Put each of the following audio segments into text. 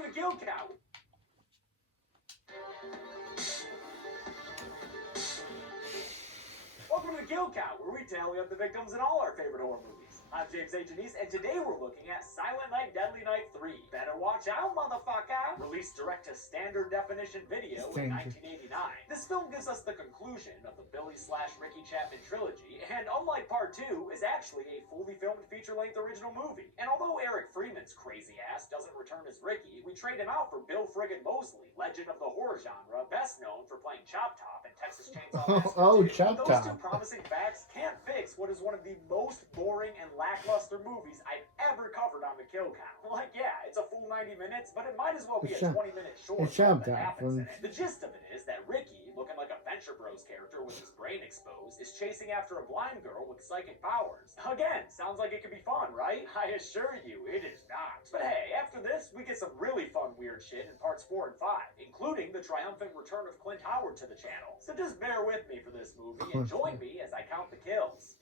Welcome to Kill Count. Welcome to Kill Count, where we tally up the victims in all our favorite horror movies. I'm James A. Janice, and today we're looking at Silent Night, Deadly Night 3. Better watch out, motherfucker! Released direct to standard definition video in 1989. This film gives us the conclusion of the Billy/Ricky Chapman trilogy, and unlike Part 2, is actually a fully filmed feature-length original movie. And although Eric Freeman's crazy ass doesn't return as Ricky, we trade him out for Bill friggin' Moseley, legend of the horror genre, best known for playing Chop Top in Texas Chainsaw Massacre 2. Chop Top. Those two promising facts can't fix what is one of the most boring and lackluster movies I've ever covered on the Kill Count. Like, yeah, it's a full 90 minutes, but it might as well be a 20-minute short film that happens in it. The gist of it is that Ricky, looking like a Venture Bros character with his brain exposed, is chasing after a blind girl with psychic powers. Again, sounds like it could be fun, right? I assure you, it is not. But hey, after this, we get some really fun weird shit in parts 4 and 5, including the triumphant return of Clint Howard to the channel. So just bear with me for this movie and join me as I count the kills.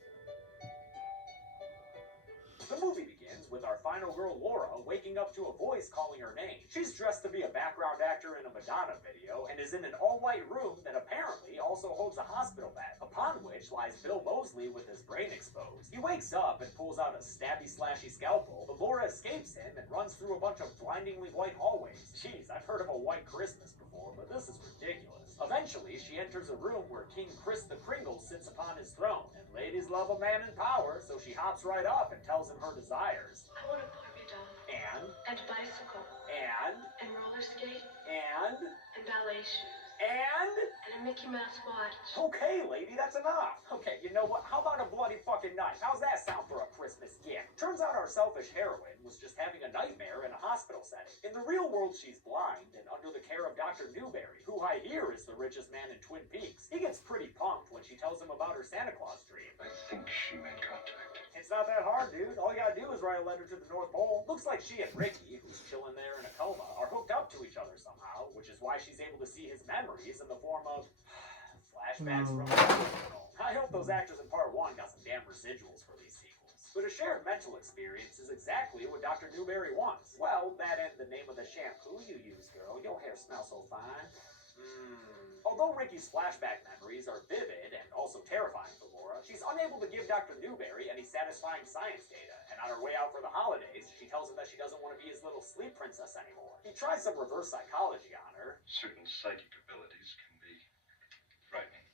The movie begins with our final girl, Laura, waking up to a voice calling her name. She's dressed to be a background actor in a Madonna video and is in an all-white room that apparently also holds a hospital bed, upon which lies Bill Moseley with his brain exposed. He wakes up and pulls out a stabby-slashy scalpel, but Laura escapes him and runs through a bunch of blindingly white hallways. Jeez, I've heard of a white Christmas before, but this is ridiculous. Eventually, she enters a room where King Chris the Kringle sits upon his throne, and ladies love a man in power, so she hops right up and tells him her desires. I want a Barbie doll. And a bicycle. And roller skate. And ballet shoes. And a Mickey Mouse watch. Okay, lady, that's enough. Okay, you know what? How about a bloody fucking knife? How's that sound for a Christmas gift? Turns out our selfish heroine was just having a nightmare in a hospital setting. In the real world, she's blind and under the care of Dr. Newberry, who I hear is the richest man in Twin Peaks. He gets pretty pumped when she tells him about her Santa Claus dream. I think she made contact. It's not that hard, dude. All you gotta do is write a letter to the North Pole. Looks like she and Ricky, who's chilling there in a coma, are hooked up to each other somehow, which is why she's able to see his memories in the form of flashbacks from the hospital. I hope those actors in part 1 got some damn residuals for these sequels. But a shared mental experience is exactly what Dr. Newberry wants. Well, that and the name of the shampoo you use, girl. Your hair smells so fine. Although Ricky's flashback memories are vivid and also terrifying for Laura, she's unable to give Dr. Newberry any satisfying science data, and on her way out for the holidays, she tells him that she doesn't want to be his little sleep princess anymore. He tries some reverse psychology on her. Certain psychic abilities can be frightening.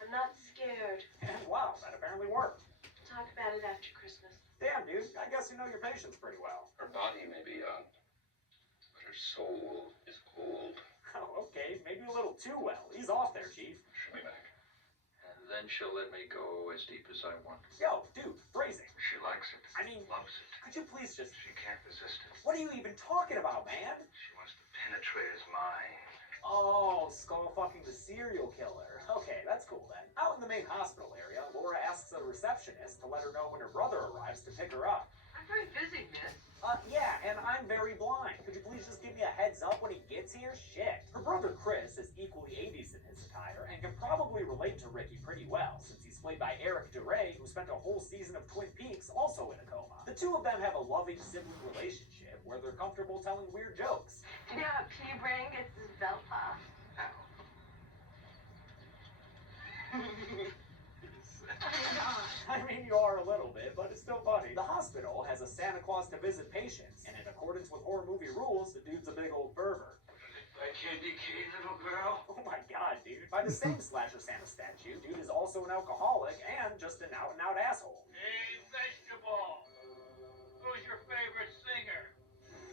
I'm not scared. And wow, that apparently worked. Talk about it after Christmas. Damn, dude, I guess you know your patients pretty well. Her body may be young, but her soul is old. Oh, okay, maybe a little too well. He's off there, Chief. She'll be back. And then she'll let me go as deep as I want. Yo, dude, phrasing. She likes it. I mean, Loves it. could you please just... She can't resist it. What are you even talking about, man? She wants to penetrate his mind. Oh, Skull fucking the serial killer. Okay, that's cool then. Out in the main hospital area, Laura asks a receptionist to let her know when her brother arrives to pick her up. I'm very busy, miss. Yeah, and I'm very blind. Could you please just give me a heads up when he gets here? Shit. Her brother Chris is equally 80s in his attire and can probably relate to Ricky pretty well, since he's played by Eric DeRay, who spent a whole season of Twin Peaks also in a coma. The two of them have a loving sibling relationship where they're comfortable telling weird jokes. You know how P Brain gets his belt off? I mean, you are a little bit, but it's still funny. The hospital has a Santa Claus to visit patients, and in accordance with horror movie rules, the dude's a big old pervert. By candy cane, little girl. Oh my god, dude. By the same slasher Santa statue, dude is also an alcoholic and just an out-and-out asshole. Hey, vegetable! Who's your favorite singer?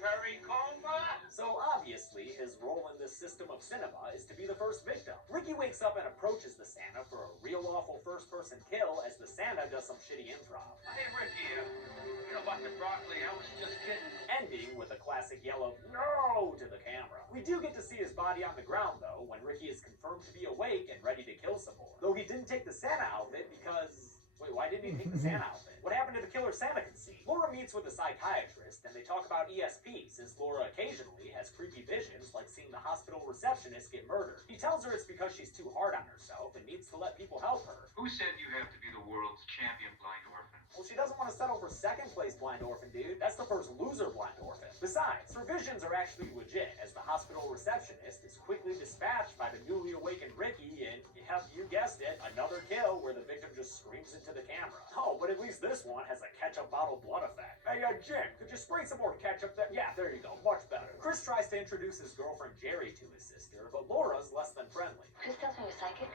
Perry Como? So obviously, his role in this system of cinema is to be the first victim. Ricky wakes up and approaches the Santa for a real awful first-person kill as the Santa does some shitty improv. Hey, Ricky, you know about the broccoli? I was just kidding. Ending with a classic yell of "No!" to the camera. We do get to see his body on the ground, though, when Ricky is confirmed to be awake and ready to kill some more. Though he didn't take the Santa outfit because... Wait, why didn't he take the Santa outfit? What happened to the killer Santa conceit? Laura meets with a psychiatrist, and they talk about ESP, since Laura occasionally has creepy visions like seeing the hospital receptionist get murdered. He tells her it's because she's too hard on herself and needs to let people help her. Who said you have to be the world's champion blind orphan? Well, she doesn't want to settle for second place blind orphan, dude. That's the first loser blind orphan. Besides, her visions are actually legit, as the hospital receptionist is quickly dispatched by the newly awakened Ricky in, yep, you guessed it, another kill where the victim just screams into the camera. Oh, but at least this one has a ketchup bottle blood effect. Hey, Jim, could you spray some more ketchup there? Yeah, there you go, much better. Chris tries to introduce his girlfriend Jerry to his sister, but Laura's less than friendly. Chris tells me you're psychic.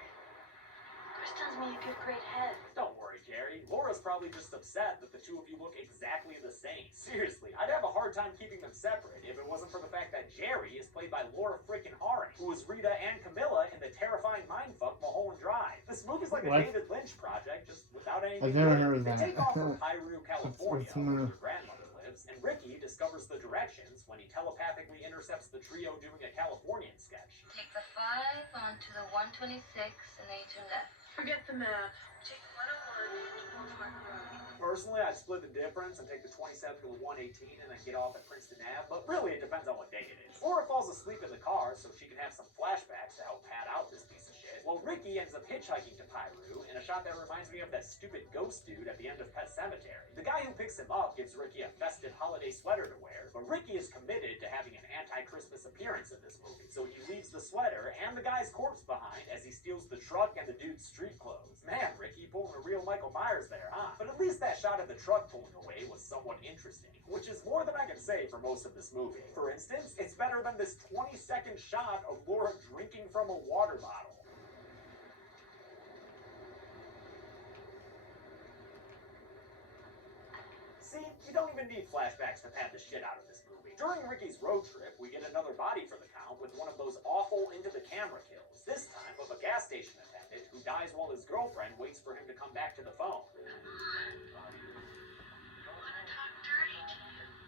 Chris tells me you give great head. Don't worry, Jerry. Laura's probably just upset that the two of you look exactly the same. Seriously, I'd have a hard time keeping them separate if it wasn't for the fact that Jerry is played by Laura freaking Harding, who was Rita and Camilla in the terrifying mindfuck Mulholland Drive. This movie's like a What? David Lynch project, just without any. I've never heard of They that. take off from Piru, California, What's where new? their grandmother lives, and Ricky discovers the directions when he telepathically intercepts the trio doing a Californian sketch. Take the 5 onto the 126 and then you turn left. Forget the map. Take 101 to Park Road. Personally, I'd split the difference and take the 27 to the 118 and then get off at Princeton Ave, but really it depends on what day it is. Laura falls asleep in the car so she can have some flashbacks to help pad out this piece of shit, while Ricky ends up hitchhiking to Piru in a shot that reminds me of that stupid ghost dude at the end of Pet Sematary. The guy who picks him up gives Ricky a festive holiday sweater to wear, but Ricky is committed to having an anti-Christmas appearance in this movie, so he leaves the sweater and the guy's corpse behind as he steals the truck and the dude's street clothes. Man, Ricky pulling a real Michael Myers there, huh? But at least that shot of the truck pulling away was somewhat interesting, which is more than I can say for most of this movie. For instance, it's better than this 20-second shot of Laura drinking from a water bottle. See, you don't even need flashbacks to pad the shit out of this movie. During Ricky's road trip, we get another body for the count with one of those awful into-the-camera kills, this time of a gas station attendant who dies while his girlfriend waits for him to come back to the phone.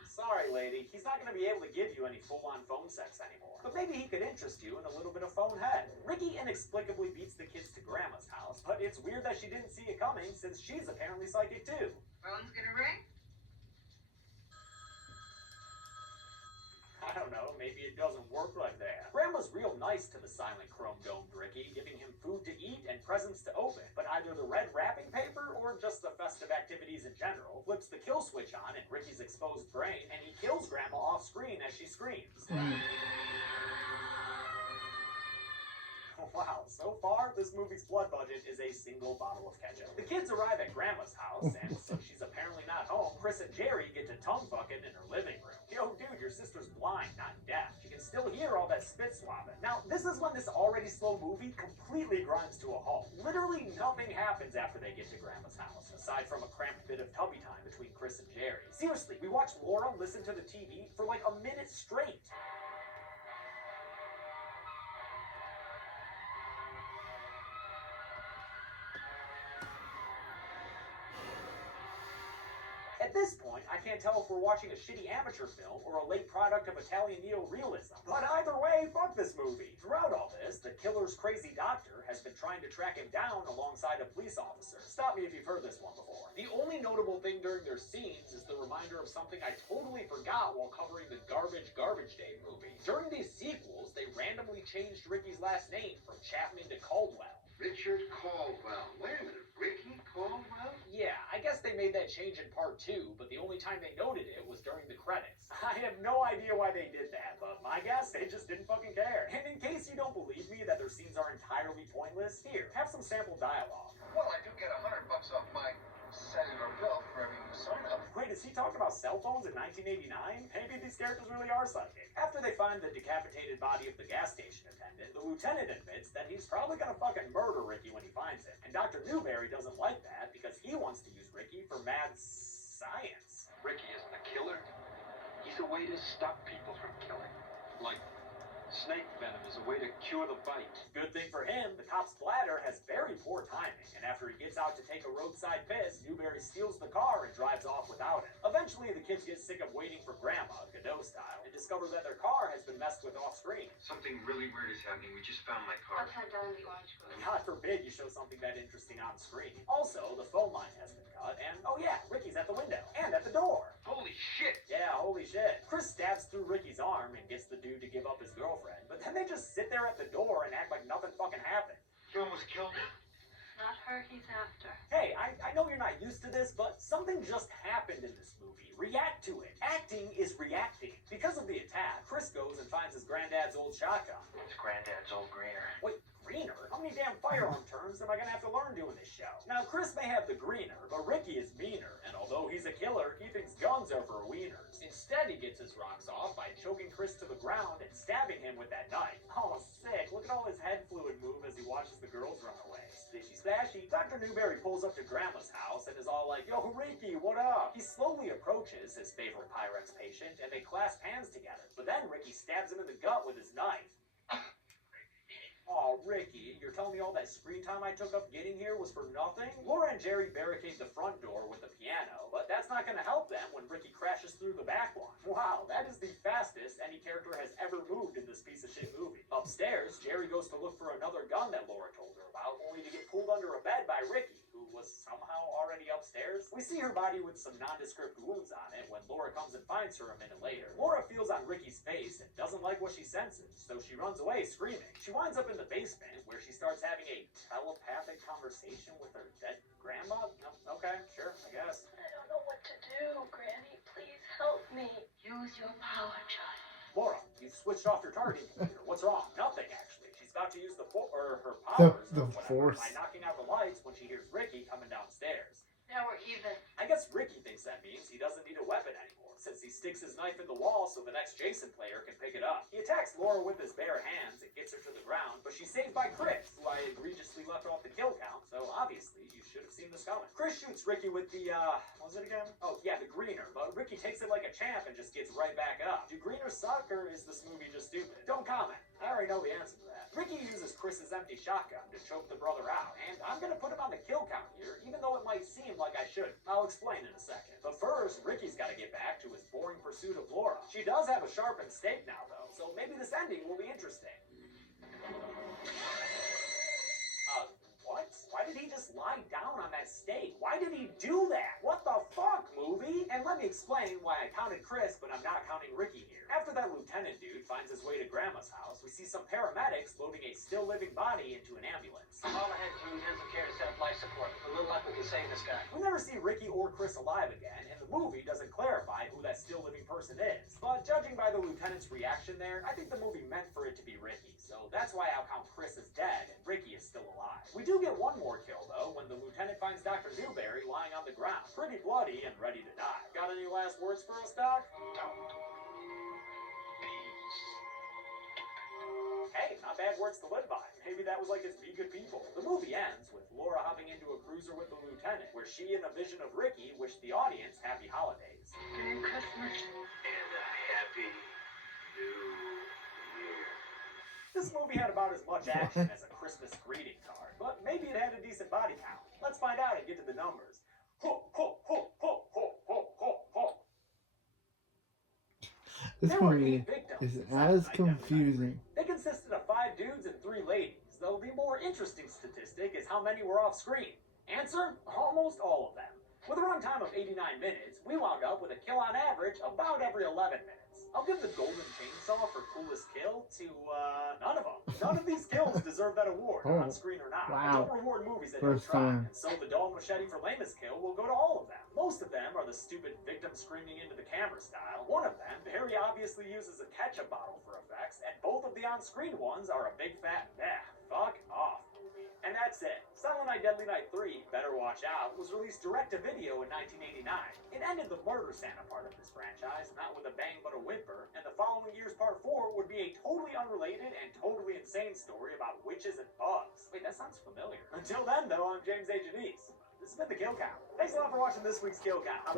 Sorry, lady, he's not going to be able to give you any full-on phone sex anymore. But maybe he could interest you in a little bit of phone head. Ricky inexplicably beats the kids to Grandma's house, but it's weird that she didn't see it coming since she's apparently psychic too. Phone's gonna ring? I don't know, maybe it doesn't work like that. Grandma's real nice to the silent chrome-domed Ricky, giving him food to eat and presents to open, but either the red wrapping paper or just the festive activities in general flips the kill switch on in Ricky's exposed brain, and he kills Grandma off-screen as she screams. Wow, so far, this movie's blood budget is a single bottle of ketchup. The kids arrive at Grandma's house, and since she's apparently not home, Chris and Jerry get to tongue-fucking in her living room. Yo, dude, your sister's blind, not deaf. She can still hear all that spit swabbing. Now, this is when this already slow movie completely grinds to a halt. Literally nothing happens after they get to Grandma's house, aside from a cramped bit of tubby time between Chris and Jerry. Seriously, we watch Laura listen to the TV for like a minute straight. At this point, I can't tell if we're watching a shitty amateur film or a late product of Italian neo-realism. But either way, fuck this movie. Throughout all this, the killer's crazy doctor has been trying to track him down alongside a police officer. Stop me if you've heard this one before. The only notable thing during their scenes is the reminder of something I totally forgot while covering the Garbage Day movie. During these sequels, they randomly changed Ricky's last name from Chapman to Caldwell. Richard Caldwell. Wait a minute, Ricky Caldwell? Yeah, I guess they made that change in part 2, but the only time they noted it was during the credits. I have no idea why they did that, but my guess, they just didn't fucking care. And in case you don't believe me that their scenes are entirely pointless, here, have some sample dialogue. Well, I do get $100 off my cellular bill for every new sign up. Wait, is he talking about cell phones in 1989? Maybe these characters really are psychic. After they find the decapitated body of the gas station attendant, the lieutenant admits that he's probably gonna fucking murder Ricky when he finds him. And Dr. Newberry doesn't like that because he wants to use Ricky for mad science. Ricky isn't a killer. He's a way to stop people from killing. Like snake venom is a way to cure the bite. Good thing for him, the cop's bladder has very poor timing, and after he gets out to take a roadside piss, Newberry steals the car and drives off without him. Eventually, the kids get sick of waiting for Grandma, Godot style, and discover that their car has been messed with off-screen. Something really weird is happening. We just found my car. Upside down the orange book. God forbid you show something that interesting on screen. Also, the phone line has been cut, and oh yeah, Ricky's at the window, and at the door. Holy shit! Yeah, holy shit. Chris stabs through Ricky's arm and gets the dude to give up his girlfriend, but then they just sit there at the door and act like nothing fucking happened. You almost killed him. not her he's after. Hey, I know you're not used to this, but something just happened in this movie. React to it. Acting is reacting. Because of the attack, Chris goes and finds his granddad's old shotgun. It's Granddad's old greener. Wait, greener? How many damn firearm terms am I gonna have to learn doing this show? Now, Chris may have the greener, but Ricky is meaner, and although he's a killer, he thinks guns are for wieners. Instead, he gets his rocks off by choking Chris to the ground and stabbing him with that knife. Oh, sick. Look at all his head fluid move as he watches the girls run away. Splashy splashy. Dr. Newberry pulls up to Grandma's house and is all like, "Yo, Ricky, what up?" He slowly approaches his favorite Pyrex patient, and they clasp hands together. But then Ricky stabs him in the gut with his knife. Aw, Ricky, you're telling me all that screen time I took up getting here was for nothing? Laura and Jerry barricade the front door with the piano, but that's not gonna help them when Ricky crashes through the back one. Wow, that is the fastest any character has ever moved in this piece of shit movie. Upstairs, Jerry goes to look for another gun that Laura told her about, only to get pulled under a bed by Ricky, who was somehow already upstairs. We see her body with some nondescript wounds on it when Laura comes and finds her a minute later. Laura feels on Ricky's face and doesn't like what she senses, so she runs away screaming. She winds up in the basement where she starts having a telepathic conversation with her dead grandma. Okay, sure, I guess. I don't know what to do, Granny. Please help me. Use your power, child. Laura, you've switched off your targeting computer. What's wrong? Nothing, actually. She's about to use her powers The or whatever force. by knocking out the lights when she hears Ricky coming downstairs. Now we're even. I guess Ricky thinks that means he doesn't need a weapon anymore, since he sticks his knife in the wall so the next Jason player can pick it up. He attacks Laura with his bare hands and gets her to the ground, but she's saved by Chris, who I egregiously left off the kill count, so obviously you should have seen this coming. Chris shoots Ricky with the, what was it again? Oh, yeah, the greener, but Ricky takes it like a champ and just gets right back up. Do greeners suck, or is this movie just stupid? Don't comment. I already know the answer to that. Ricky uses Chris's empty shotgun to choke the brother out, and I'm gonna put him on the kill count here, even though it might seem like I shouldn't. I'll explain in a second. But first, Ricky's gotta get back to his boring pursuit of Laura. She does have a sharpened stake now, though, so maybe this ending will be interesting. What? Why did he just lie down on that stake? Why did he do that? What the fuck, movie? And let me explain why I counted Chris, but I'm not counting Ricky here. After that lieutenant dude finds his way to Grandma's house, we see some paramedics loading a still-living body into an ambulance. Call ahead to intensive care to set up life support. With little luck, we can save this guy. We never see Ricky or Chris alive again, and the movie doesn't clarify who that still-living person is. But judging by the lieutenant's reaction there, I think the movie meant for it to be Ricky, so that's why I'll count Chris as dead and Ricky is still alive. We do get one more kill, though, when the lieutenant finds Dr. Newberry lying on the ground, pretty bloody and ready to die. Got any last words for us, Doc? Hey, not bad words to live by. Maybe that was like his Be Good People. The movie ends with Laura hopping into a cruiser with the lieutenant, where she and a vision of Ricky wish the audience happy holidays. Merry Christmas. And a happy new year. This movie had about as much action as a Christmas greeting card, but maybe it had a decent body count. Let's find out and get to the numbers. Ho, ho, ho, ho, ho, ho, ho, ho. This There were movie 8 victims is inside as Night confusing. They consisted of 5 dudes and 3 ladies, though the more interesting statistic is how many were off screen. Answer? Almost all of them. With a runtime of 89 minutes, we wound up with a kill on average about every 11 minutes. I'll give the Golden Chainsaw for coolest kill to, none of them. None of these kills deserve that award, Oh, on screen or not. wow. I don't reward movies that don't First try. time. And so the Dawn Machete for lamest kill will go to all of them. Most of them are the stupid victim screaming into the camera style. One of them very obviously uses a ketchup bottle for effects, and both of the on-screen ones are a big fat fuck off movie. And that's it. Silent Night Deadly Night 3, Better Watch Out, was released direct-to-video in 1989. It ended the murder Santa part of this franchise, not with a bang but a whimper, and the following year's part 4 would be a totally unrelated and totally insane story about witches and bugs. Wait, that sounds familiar. Until then, though, I'm James A. Janice. This has been The Kill Count. Thanks a lot for watching this week's Kill Count.